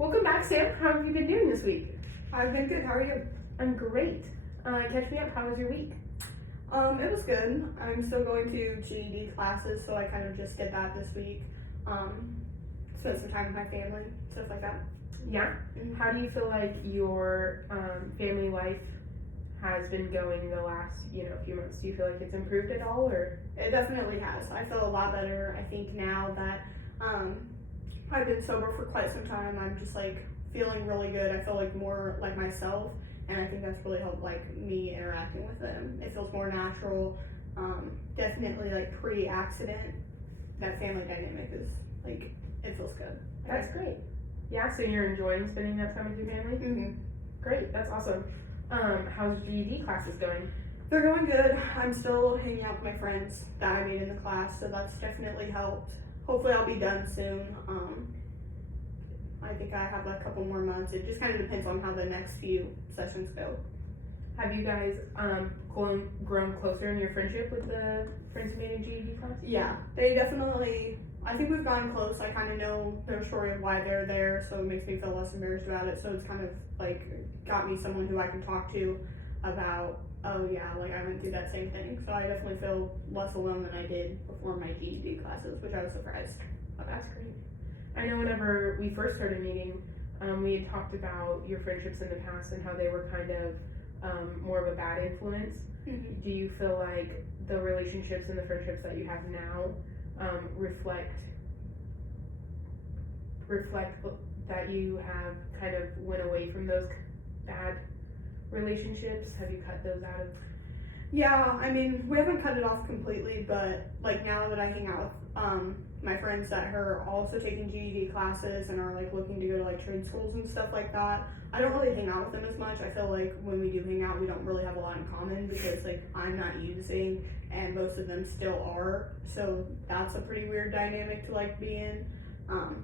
Welcome back, Sam. How have you been doing this week? I've been good. How are you? I'm great. Catch me up. How was your week? It was good. I'm still going to GED classes, so I kind of just did that this week. Spent some time with my family, stuff like that. Yeah. How do you feel like your family life has been going the last, few months? Do you feel like it's improved at all, or? It definitely has. I feel a lot better. I think now that I've been sober for quite some time, I'm just like feeling really good. I feel like more like myself, and I think that's really helped like me interacting with them. It feels more natural. Definitely like pre-accident, that family dynamic is like, it feels good. That's great. Yeah, so you're enjoying spending that time with your family? Mm-hmm. Great, that's awesome. How's GED classes going? They're going good. I'm still hanging out with my friends that I made in the class, so that's definitely helped. Hopefully I'll be done soon. I think I have a couple more months. It just kind of depends on how the next few sessions go. Have you guys grown closer in your friendship with the friends you made in GED class? Yeah, they definitely, I think we've gotten close. I kind of know their story of why they're there, so it makes me feel less embarrassed about it. So it's kind of like got me someone who I can talk to about, oh yeah, like I went through that same thing. So I definitely feel less alone than I did before my GED classes, which I was surprised about. That's great. I know whenever we first started meeting, we had talked about your friendships in the past and how they were kind of more of a bad influence. Mm-hmm. Do you feel like the relationships and the friendships that you have now reflect that you have kind of went away from those bad relationships? Have you cut those out of? Yeah, I mean, we haven't cut it off completely, but like now that I hang out with my friends that are also taking GED classes and are like looking to go to like trade schools and stuff like that, I don't really hang out with them as much. I feel like when we do hang out, we don't really have a lot in common because like I'm not using and most of them still are, so that's a pretty weird dynamic to like be in.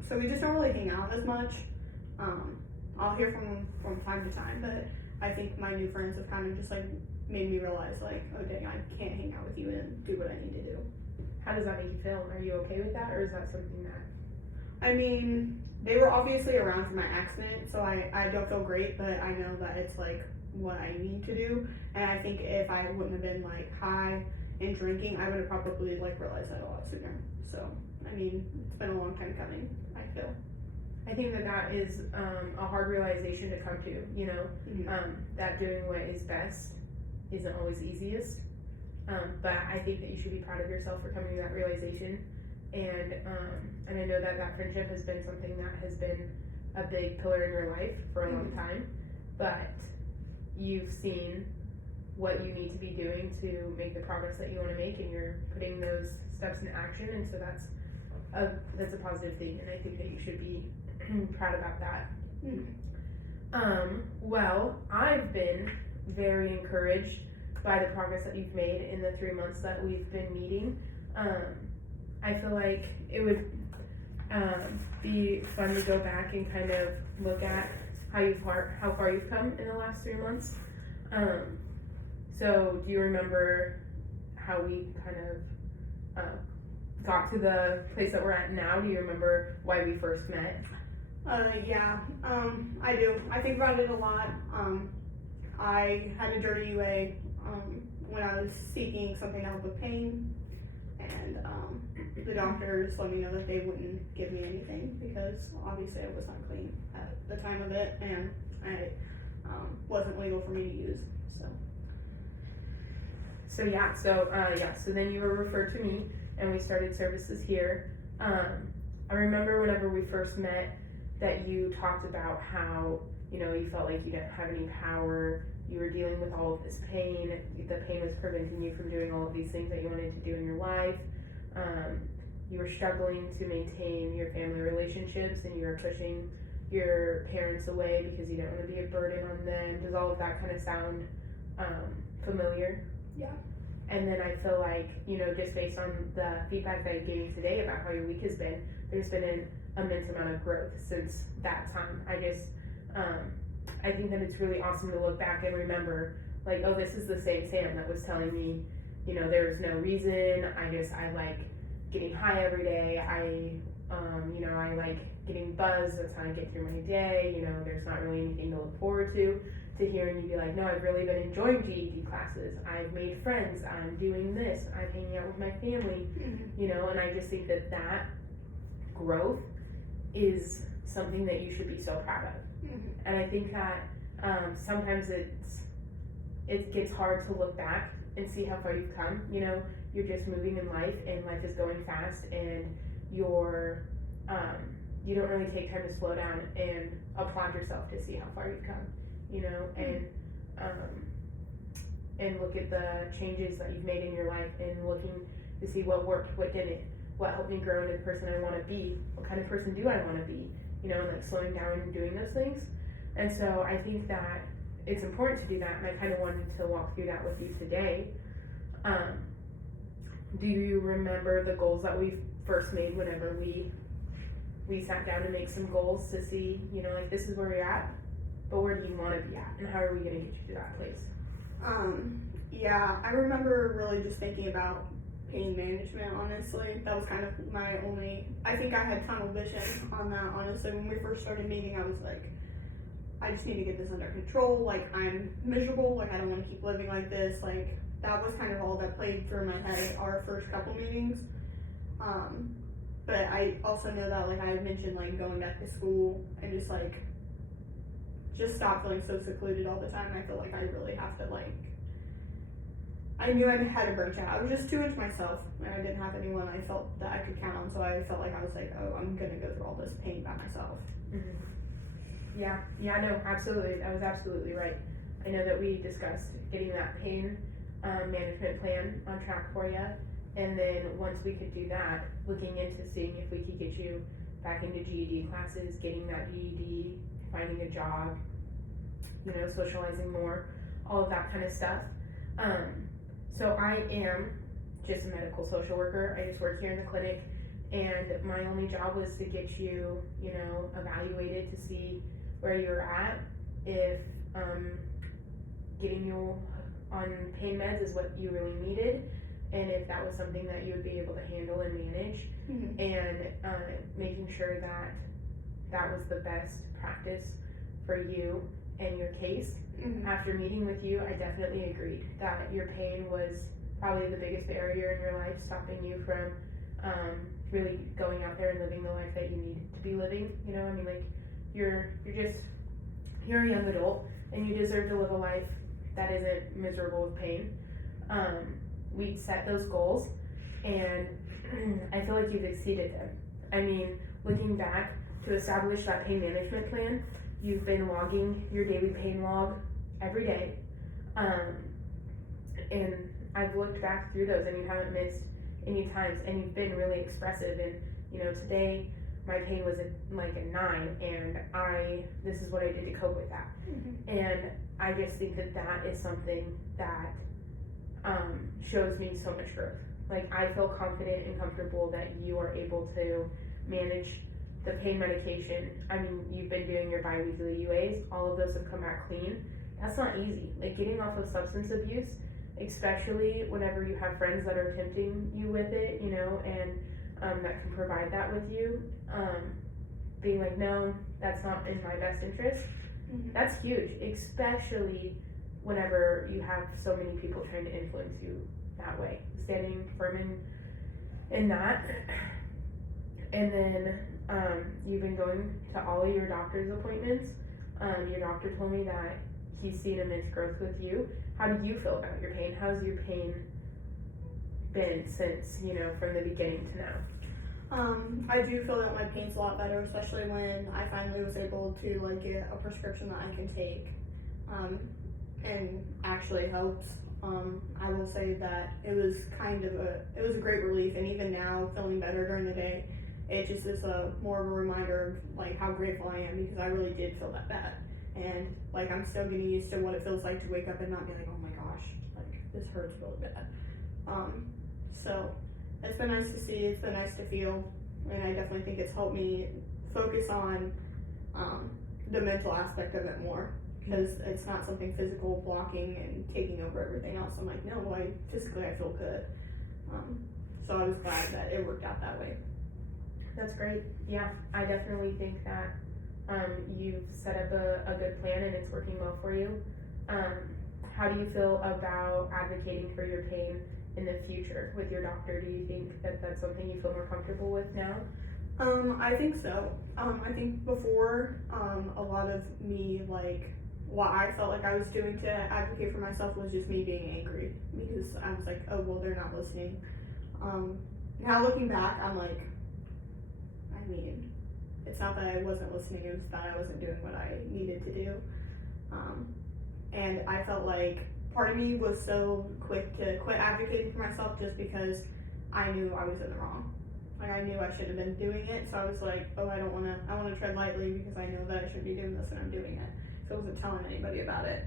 So we just don't really hang out as much. I'll hear from time to time, but I think my new friends have kind of just like made me realize like, oh dang, I can't hang out with you and do what I need to do. How does that make you feel? Are you okay with that, or is that something that? I mean, they were obviously around for my accident, so I don't feel great, but I know that it's like what I need to do. And I think if I wouldn't have been like high and drinking, I would have probably like realized that a lot sooner. So, I mean, it's been a long time coming, I feel. I think that is a hard realization to come to, Mm-hmm. That doing what is best isn't always easiest. But I think that you should be proud of yourself for coming to that realization. And I know that friendship has been something that has been a big pillar in your life for a long time. But you've seen what you need to be doing to make the progress that you want to make, and you're putting those steps into action. And so that's a positive thing, and I think that you should be proud about that. Well, I've been very encouraged by the progress that you've made in the 3 months that we've been meeting. I feel like it would be fun to go back and kind of look at how far you've come in the last 3 months. So do you remember how we kind of got to the place that we're at now? Do you remember why we first met? Yeah, I do. I think about it a lot. I had a dirty UA when I was seeking something to help with pain, and the doctors let me know that they wouldn't give me anything because obviously I was not clean at the time of it, and I wasn't legal for me to use. So then you were referred to me, and we started services here. I remember whenever we first met that you talked about how you felt like you didn't have any power. You were dealing with all of this pain. The pain was preventing you from doing all of these things that you wanted to do in your life. You were struggling to maintain your family relationships, and you were pushing your parents away because you didn't want to be a burden on them. Does all of that kind of sound familiar? Yeah. And then I feel like, just based on the feedback that I gave you today about how your week has been, there's been an immense amount of growth since that time. I think that it's really awesome to look back and remember, like, oh, this is the same Sam that was telling me, there was no reason. I like getting high every day. I You know, I like getting buzzed, that's how I get through my day, you know, there's not really anything to look forward to hearing you be like, no, I've really been enjoying GED classes, I've made friends, I'm doing this, I'm hanging out with my family, you know, and I just think that that growth is something that you should be so proud of. And I think that sometimes it gets hard to look back and see how far you've come, you know, you're just moving in life and life is going fast and you don't really take time to slow down and applaud yourself to see how far you've come, you know, and look at the changes that you've made in your life and looking to see what worked, what didn't, what helped me grow into the person I want to be, what kind of person do I want to be, you know, and like slowing down and doing those things. And so I think that it's important to do that, and I kind of wanted to walk through that with you today. Do you remember the goals that we first made whenever we sat down to make some goals to see, you know, like this is where you're at, but where do you want to be at, and how are we going to get you to that place? Yeah, I remember really just thinking about pain management, honestly. That was kind of my only, I think I had tunnel vision on that, honestly. When we first started meeting, I was like, I just need to get this under control, like I'm miserable, like I don't want to keep living like this, like that was kind of all that played through my head our first couple meetings. But I also know that, like I had mentioned, like going back to school and just stop feeling so secluded all the time. I feel like I really have to, like, I knew I had to branch out. I was just too into myself, and I didn't have anyone I felt that I could count on, so I felt like I was like, oh, I'm gonna go through all this pain by myself. Yeah, no, absolutely, that was absolutely right. I know that we discussed getting that pain management plan on track for you, and then once we could do that, looking into seeing if we could get you back into GED classes, getting that GED, finding a job, you know, socializing more, all of that kind of stuff. So I am just a medical social worker. I just work here in the clinic, and my only job was to get you, you know, evaluated to see where you're at, if getting you on pain meds is what you really needed, and if that was something that you would be able to handle and manage, and making sure that that was the best practice for you and your case. After meeting with you, I definitely agreed that your pain was probably the biggest barrier in your life, stopping you from really going out there and living the life that you need to be living. You know, I mean, like you're a young adult and you deserve to live a life that isn't miserable with pain. We set those goals, and I feel like you've exceeded them. I mean, looking back, to establish that pain management plan, you've been logging your daily pain log every day, and I've looked back through those, and you haven't missed any times, and you've been really expressive. And you know, today my pain was like a 9, and this is what I did to cope with that. And I just think that that is something that shows me so much growth. Like, I feel confident and comfortable that you are able to manage the pain medication. I mean, you've been doing your bi-weekly UAs, all of those have come back clean. That's not easy. Like, getting off of substance abuse, especially whenever you have friends that are tempting you with it, you know, and that can provide that with you, being like, no, that's not in my best interest, that's huge, especially whenever you have so many people trying to influence you that way. Standing firm in that. And then you've been going to all of your doctor's appointments. Your doctor told me that he's seen immense growth with you. How do you feel about your pain? How's your pain been since, you know, from the beginning to now? I do feel that my pain's a lot better, especially when I finally was able to, like, get a prescription that I can take, and actually helps. I will say that it was a great relief, and even now, feeling better during the day, it just is more of a reminder of, like, how grateful I am, because I really did feel that bad. And, like, I'm still getting used to what it feels like to wake up and not be like, oh my gosh, like, this hurts really bad. So it's been nice to see, it's been nice to feel, and I definitely think it's helped me focus on the mental aspect of it more, because it's not something physical blocking and taking over everything else. I'm like, no, physically I feel good. So I was glad that it worked out that way. That's great. Yeah, I definitely think that you've set up a good plan and it's working well for you. How do you feel about advocating for your pain in the future with your doctor? Do you think that that's something you feel more comfortable with now? I think so. I think before, a lot of me, like, what I felt like I was doing to advocate for myself was just me being angry because I was like, oh, well, they're not listening. Now looking back, I'm like, I mean, it's not that I wasn't listening, it was that I wasn't doing what I needed to do. And I felt like part of me was so quick to quit advocating for myself just because I knew I was in the wrong. Like, I knew I should have been doing it, so I was like, oh, I want to tread lightly because I know that I should be doing this and I'm doing it. So I wasn't telling anybody about it.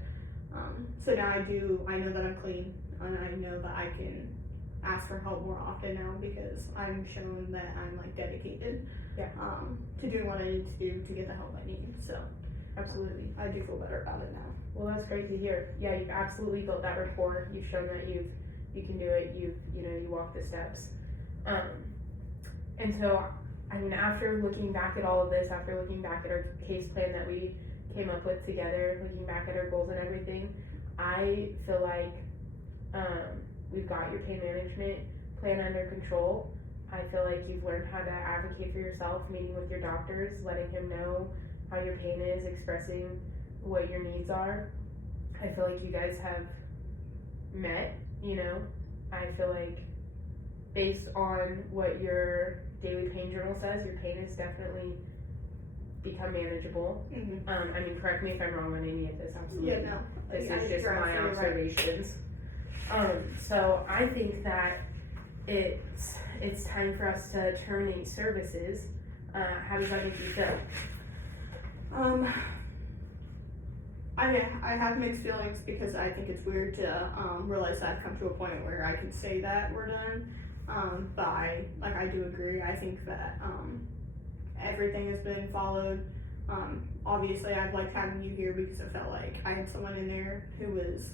So now I know that I'm clean and I know that I can ask for help more often now because I'm shown that I'm like dedicated to doing what I need to do to get the help I need. So Absolutely. I do feel better about it now. Well, that's great to hear. Yeah, you've absolutely built that rapport. You've shown that you can do it. You walk the steps. And so, I mean, after looking back at all of this, after looking back at our case plan that we came up with together, looking back at our goals and everything, I feel like we've got your pain management plan under control. I feel like you've learned how to advocate for yourself, meeting with your doctors, letting him know how your pain is, expressing what your needs are. I feel like you guys have met, I feel like based on what your daily pain journal says, your pain has definitely become manageable. Mm-hmm. I mean, correct me if I'm wrong on any of this, absolutely. Yeah, no. This I is think just you're my absolutely right. observations. So I think that it's time for us to terminate services. How does that make you feel? I have mixed feelings because I think it's weird to realize that I've come to a point where I can say that we're done. But I do agree. I think that everything has been followed. Obviously, I've liked having you here because it felt like I had someone in there who was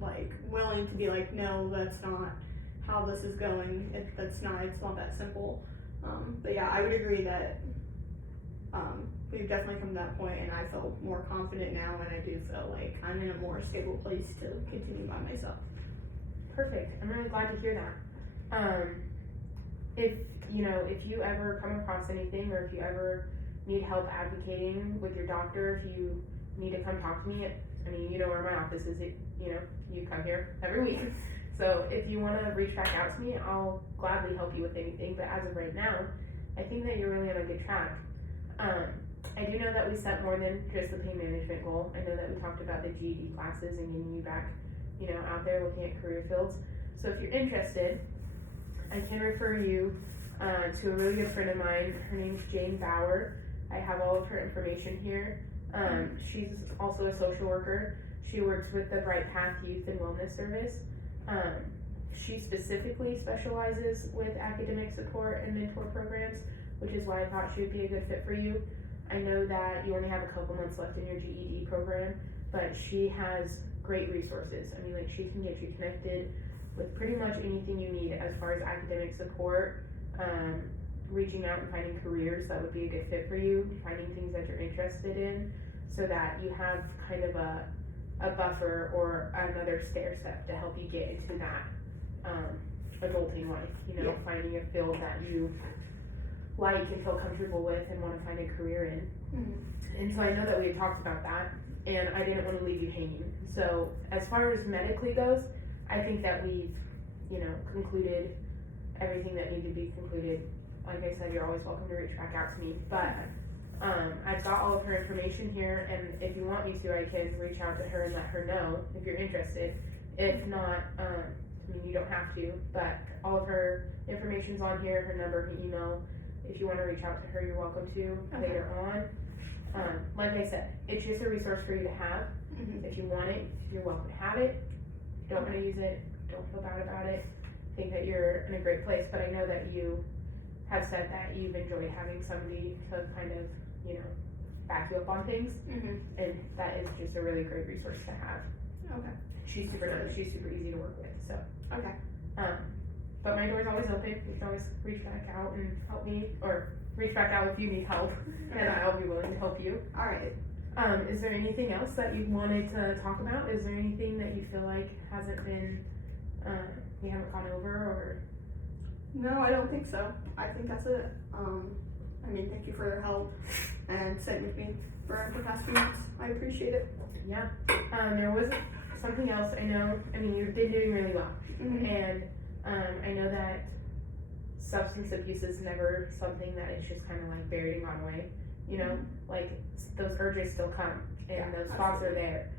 like willing to be like, no, that's not how this is going. It's not that simple. But yeah, I would agree that we've definitely come to that point, and I feel more confident now, and I do feel like I'm in a more stable place to continue by myself. Perfect. I'm really glad to hear that. If you ever come across anything, or if you ever need help advocating with your doctor, if you need to come talk to me, I mean, you know where my office is. You come here every week. So if you want to reach back out to me, I'll gladly help you with anything. But as of right now, I think that you're really on a good track. I do know that we set more than just the pain management goal. I know that we talked about the GED classes and getting you back, out there looking at career fields. So if you're interested, I can refer you to a really good friend of mine. Her name's Jane Bauer. I have all of her information here. She's also a social worker. She works with the Bright Path Youth and Wellness Service. She specifically specializes with academic support and mentor programs, which is why I thought she would be a good fit for you. I know that you only have a couple months left in your GED program, but she has great resources. I mean, like, she can get you connected with pretty much anything you need as far as academic support, reaching out and finding careers that would be a good fit for you, finding things that you're interested in, so that you have kind of a buffer or another stair step to help you get into that adulting life, finding a field that you like and feel comfortable with and want to find a career in. Mm-hmm. And so I know that we had talked about that, and I didn't want to leave you hanging. So as far as medically goes, I think that we've, concluded everything that needed to be concluded. Like I said, you're always welcome to reach back out to me, but I've got all of her information here, and if you want me to, I can reach out to her and let her know if you're interested. If not, you don't have to, but all of her information's on here, her number, her email. If you want to reach out to her, you're welcome to later on. Like I said, it's just a resource for you to have. Mm-hmm. If you want it, you're welcome to have it. If you don't want to use it, don't feel bad about it. Think that you're in a great place, but I know that you have said that you've enjoyed having somebody to kind of, back you up on things. Mm-hmm. And that is just a really great resource to have. Okay. She's super nice. She's super easy to work with, so. Okay. But my door's always open. You can always reach back out and help me, or reach back out if you need help, and I'll be willing to help you. All right. Is there anything else that you wanted to talk about? Is there anything that you feel like hasn't been, we haven't gone over, or? No, I don't think so. I think that's it. I mean, thank you for your help and sitting with me for the past few months. I appreciate it. Yeah. There was something else I know. I mean, you've been doing really well, and I know that substance abuse is never something that is just kind of like buried and gone away. You know, like those urges still come, and those thoughts are there.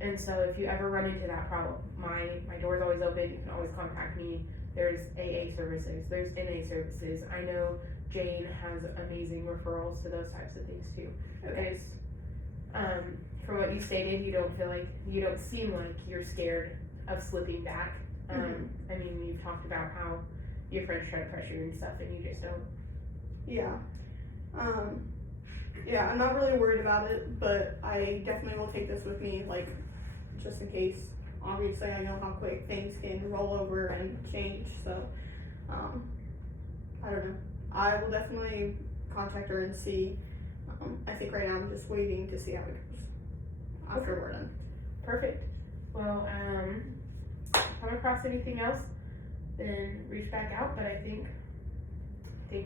And so if you ever run into that problem, my door's always open. You can always contact me. There's AA services. There's NA services. I know Jane has amazing referrals to those types of things too. Okay. From what you stated, you don't seem like you're scared of slipping back. I mean, you've talked about how your friends try to pressure you and stuff, and you just don't. Yeah. Yeah, I'm not really worried about it, but I definitely will take this with me, like, just in case. Obviously, I know how quick things can roll over and change, so, I don't know. I will definitely contact her and see. I think right now I'm just waiting to see how it goes after we're done. Perfect. Well, come across anything else, then reach back out, but I think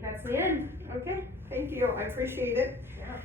that's the end. Okay, thank you. I appreciate it. Yeah.